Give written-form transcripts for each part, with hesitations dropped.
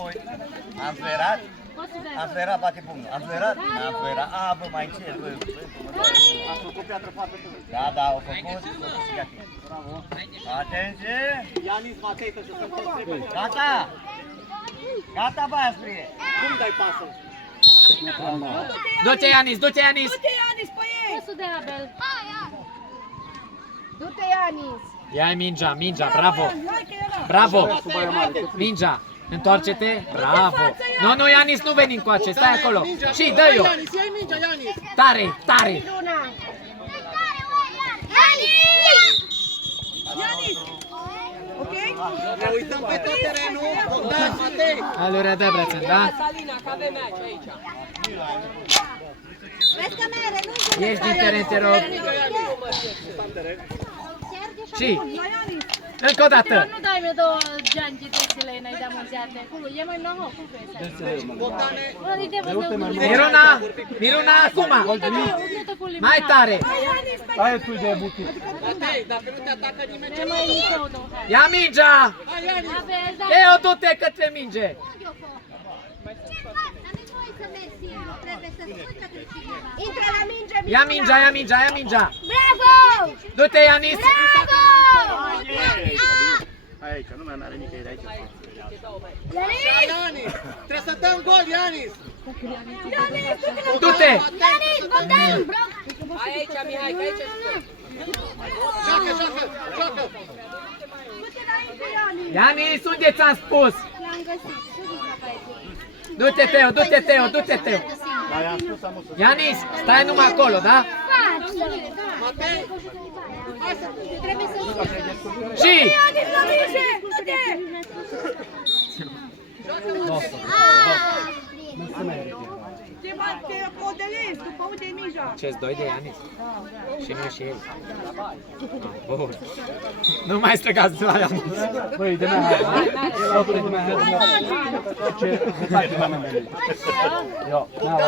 înapoi. Am fluierat? Am fluierat, bate pumnul. Am fluierat? Am fluierat. A, bă, mai încet, bă. A făcut piatră foarte tare. Da, da, au făcut. Bravo. Atenție! Ianis, Matei, să stăm toți trebuie. Gata! Gata, băia sprie! Cum dai pasă? Du-te, Ianis, du-te, Ianis! Du-te, Ianis, pe ei! Pasul de Abel. Du-te, Ianis! Ia-i mingea, bravo! Hai că e ăla! Bravo! Mingea! Întoarce-te! Bravo! Nu, Ianis, nu veni încoace, stai acolo! Și dă-i-o! Ianis, ia-i mingea, Ianis! Tare, tare! Luna! Ianis! Ok? Ne uităm pe tot terenul. Bogdan, Matei! Allora, dă brațen, da? Salina, că avem meci aici. Vezi că mere, nu Ieși din teren, te rog! Și! Încă o dată! Nu dai-mi două geangi de sile înainte de amunțiate. E mai nou, cum vrei să Bogdane! Miruna, acum! Mai tare! Hai tu de buchi. Matei, dacă nu te atacă nimeni, ce mai Ia mingea! Hai, Ianis! Teo, du-te către minge! Intră la minge, Ia mingea! Bravo! Du-te, Ianis! Bravo! Aici, nu mai are nicăieri aici. Ianis! Ianis! Trebuie să dăm gol, Ianis! Du-te! Ianis, Bogdan! Bravo! Hai aici, Mihai, că aici suntem. Joacă! Du-te înainte, Ianis! Ianis, unde ți-am spus? L-am găsit. Du-te, Teo! Da, i-am spus, am spus. Ianis, stai numai acolo, da? Matei! Trebuie să Și! Ianis, la minge! Du-te! Te modelezi după unde e mingea. Ce-ți doi de Ianis? Și nu și el. Bun. Nu mai strigați de la Ianis. Băi, de mea,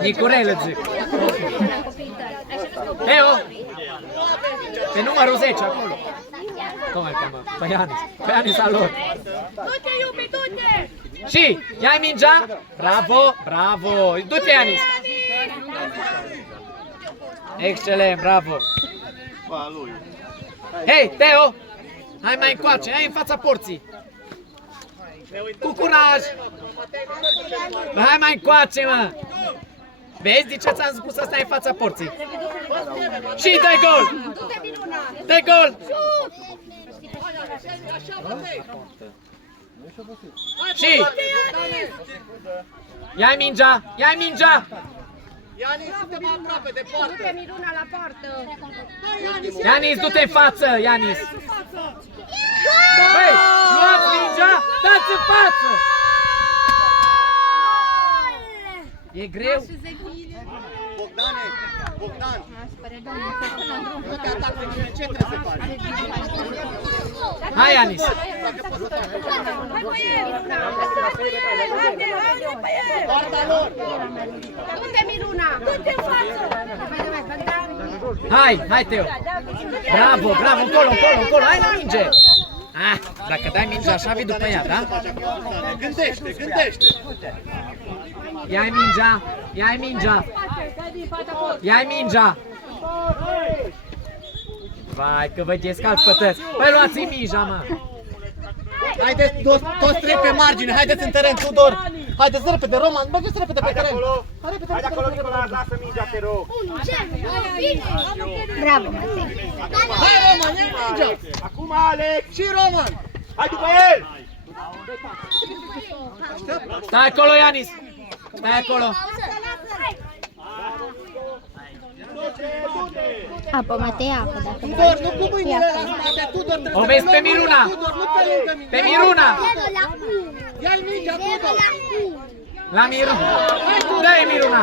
Nicurel îți zic. Teo! Pe numărul 10 acolo. Cum îl cheamă? Pe Ianis al lor. Du-te, iubi, du-te! Și, ia-i mingea. Bravo. Du-te, Ianis. Excelent, bravo. Hei, Teo! Hai mai încoace, hai în fața porții. Cu curaj! Hai mai încoace, mă! Vezi de ce ți-am spus să stai în fața porții? Și dai gol! Du-te, Minuna! Dai gol! Și! Ia-i mingea! Ianis, suntem aproape de poartă! Du-te, Minuna, la poartă! Ianis, du-te în față, Ianis! Băi, luați mingea, dați în față! E greu? Bogdan! Nu te atac pe nimeni, ce trebuie să faci? Hai, Ianis! Poarta lor! Du-te, Minuna! Du-te în față! Hai, Teo! Bravo, încolo, hai la minge! Ah, dacă dai mingea așa, vii după ea, da? Gândește! Ia-i mingea! Vai, că vă descalți pe tăți! Păi luați-i mingea, mă! Haideți toți trei pe margine, haideți în teren, Tudor! Haideți repede, Roman, mergeți repede pe teren! Hai acolo, Nicolas, lasă mingea, te rog! Bravo, Matei! Hai, Roman, ia mingea! Acum, Alex! Și Roman! Hai după el! Stai acolo, Ianis! Stai acolo! Apă, Matei, apă, dacă Tudor, nu cu mâinile la spate, Tudor, trebuie O vezi pe Miruna! Tudor, nu pe lângă mine! Pe Miruna! Ia-l mingea, Tudor! La Miruna! Dă-i Miruna!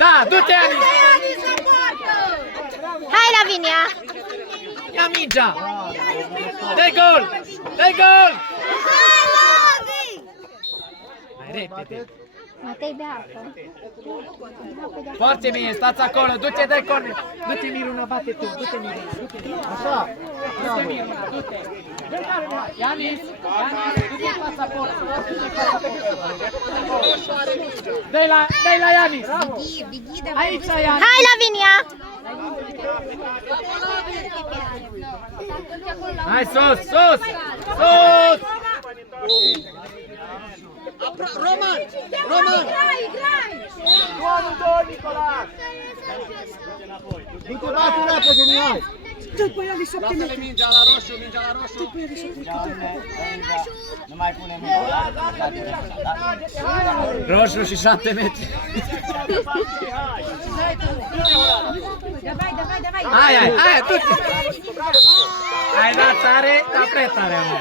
Da, du-te, Ianis! Hai, Lavinia! Ia mingea! Dă-i gol! Dă-i gol! Mai repede! Matei, bea apă. Forțe mie, stați acolo, du-te, dai corner. Du-te, Miruna, bate tu, du-te, Miruna, du-te. Așa. Du-te, Miruna, du-te. Ianis, du-te în fața porții. Dă-i la Ianis. Aici, Ianis. Hai, Lavinia! Hai, sus, sus, sus. Roman! Roman! Du-te, bate repede în ea! Lasă-le mingea la roșu, mingea la roșu! Nu mai pune mingea. Roșu și 7 metri. Hai, du-te. Ai dat tare, dar prea tare, mă.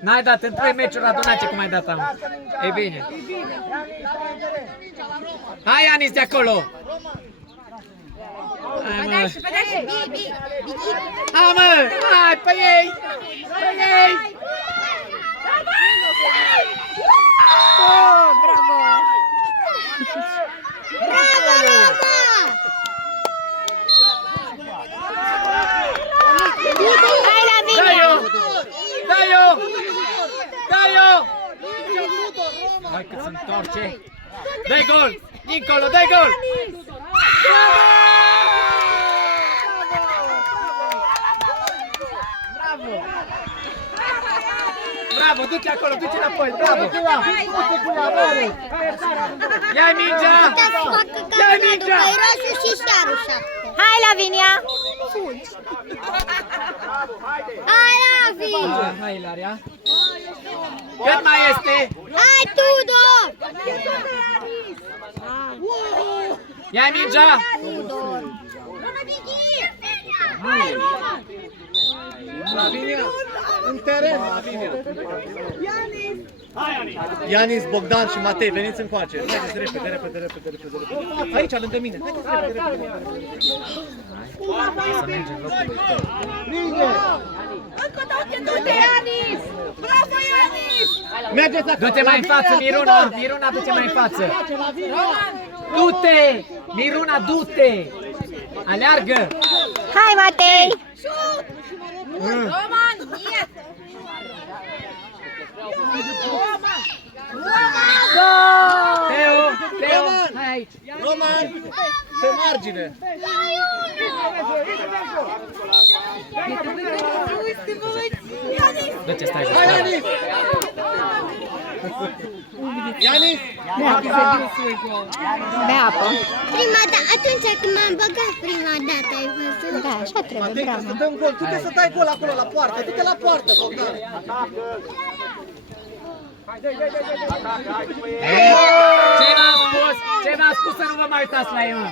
N-ai dat în 3 meciuri adunate cum ai dat am. E bine. Hai, Ianis, de acolo. Hai, mă. Hai, mă. Hai, pe ei. Pe ei. Bravo! Bravo, Roma! Hai, Lavinia! Dai-o! Dai-o! Hai că se întorce. Dai gol! Dincolo, dai gol! Bravo! Bravo, du-te acolo, du-te înapoi, bravo! Ia-i mingea! Ia-i mingea! Hai, Lavinia! Fugi! Hai, Lavi! Hai, Ilaria! Cât mai este? Hai, Tudor! Ia-i mingea! Tudor! În teren! Ianis, Bogdan și Matei, veniți încoace! Haideți repede! Aici, lângă mine! Haideți repede! Să mergem locul. Du-te, Ianis! Bravo, Ianis! Mergeți acolo! Du-te mai în față, Miruna! Miruna, du-te mai în față! Du-te! Miruna, du-te! Aleargă! Hai, Matei! Roman, niet! Teo! Hai aici! Roman! Pe margine! Du-te, stai jos! Hai, Ianis! Ianis! Bea apă. Prima dată, atunci când m-am băgat prima dată, ai văzut? Da, așa trebuie, Matei, bravo. să dăm gol! Du-te să dai gol acolo la poartă! Du-te la poartă, Bogdan! Ce v-am spus să nu vă mai uitați la el, mă?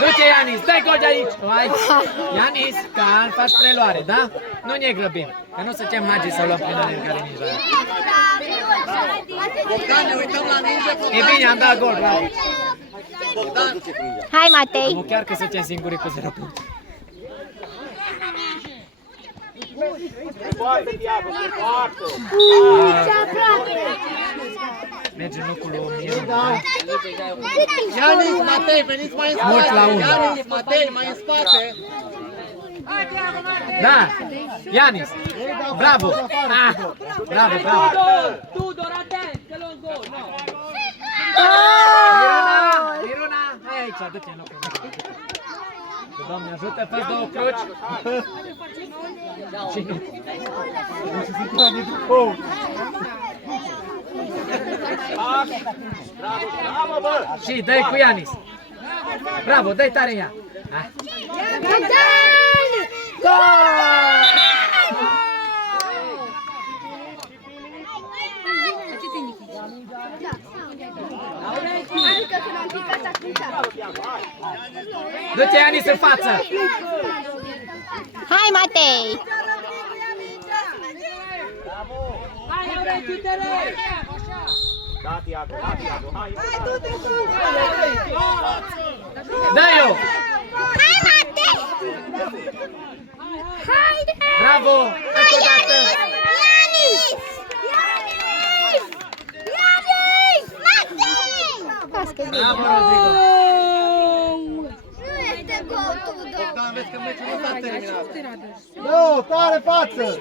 Du-te, Ianis, dai gol de aici! Hai. Ianis, ca faci preluare, da? Nu ne grăbim, că nu suntem magii să luăm prin în care ninja. Bogdan, ne uităm la ninja! E bine, am dat gol, bravo! Bogdan! Hai, Matei! Nu chiar că suntem singuri cu 0 puncte. Merge în locul lui Miruna. Ianis, Matei, veniți mai în Mult la spate! unul. Ianis, Matei, mai în spate! Da! Ianis! Bravo! Ah, bravo, bravo! Tudor, atent, că luăm gol! Miruna! Miruna! Hai aici, du-te în locul meu. Doamne ajută, fă-ți 2 cruci. Cine? Și dai cu Ianis. Bravo, dai tare ea. Hai. Du-te, Ianis, în față! Hai, Matei! Hai, Aurel, uite-le! Dai-o! Hai, Matei! Haide! Bravo! Hai, Încă o dată! Ianis! Nu, tare față!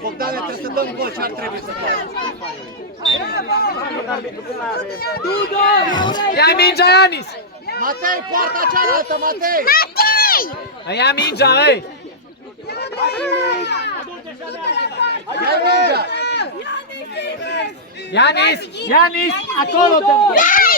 Bogdane, trebuie să dăm gol ce ar trebui să facă. Tudor! Ia mingea, Ianis! Matei, poarta cealaltă, Matei! Matei! Ia mingea, ei! Ia mingea! Ianis! Ianis! Acolo! Dai!